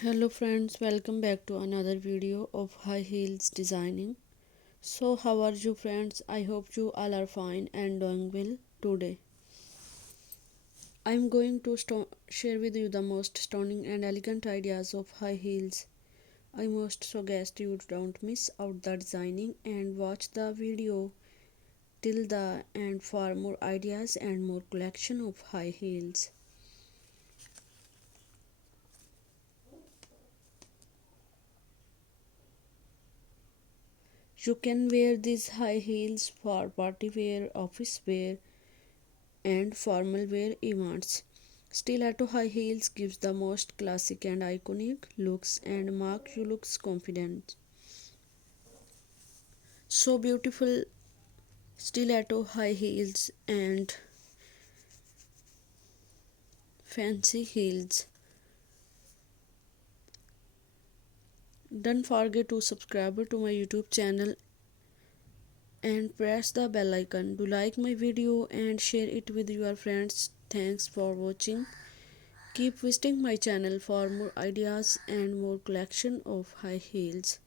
Hello friends, welcome back to another video of high heels designing. So how are you friends? I hope you all are fine and doing well today. I am going to share with you the most stunning and elegant ideas of high heels. I most suggest you don't miss out the designing and watch the video till the end for more ideas and more collection of high heels. You can wear these high heels for party wear, office wear, and formal wear events. Stiletto high heels gives the most classic and iconic looks and mark you looks confident. So beautiful stiletto high heels and fancy heels. Don't forget to subscribe to my YouTube channel and press the bell icon. Do like my video and share it with your friends. Thanks for watching. Keep visiting my channel for more ideas and more collection of high heels.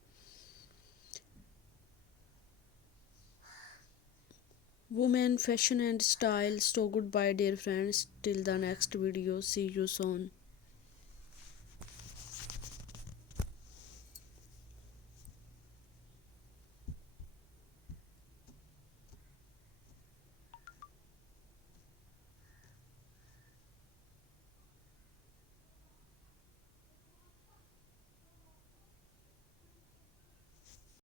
Women, fashion and style. So goodbye dear friends. Till the next video. See you soon.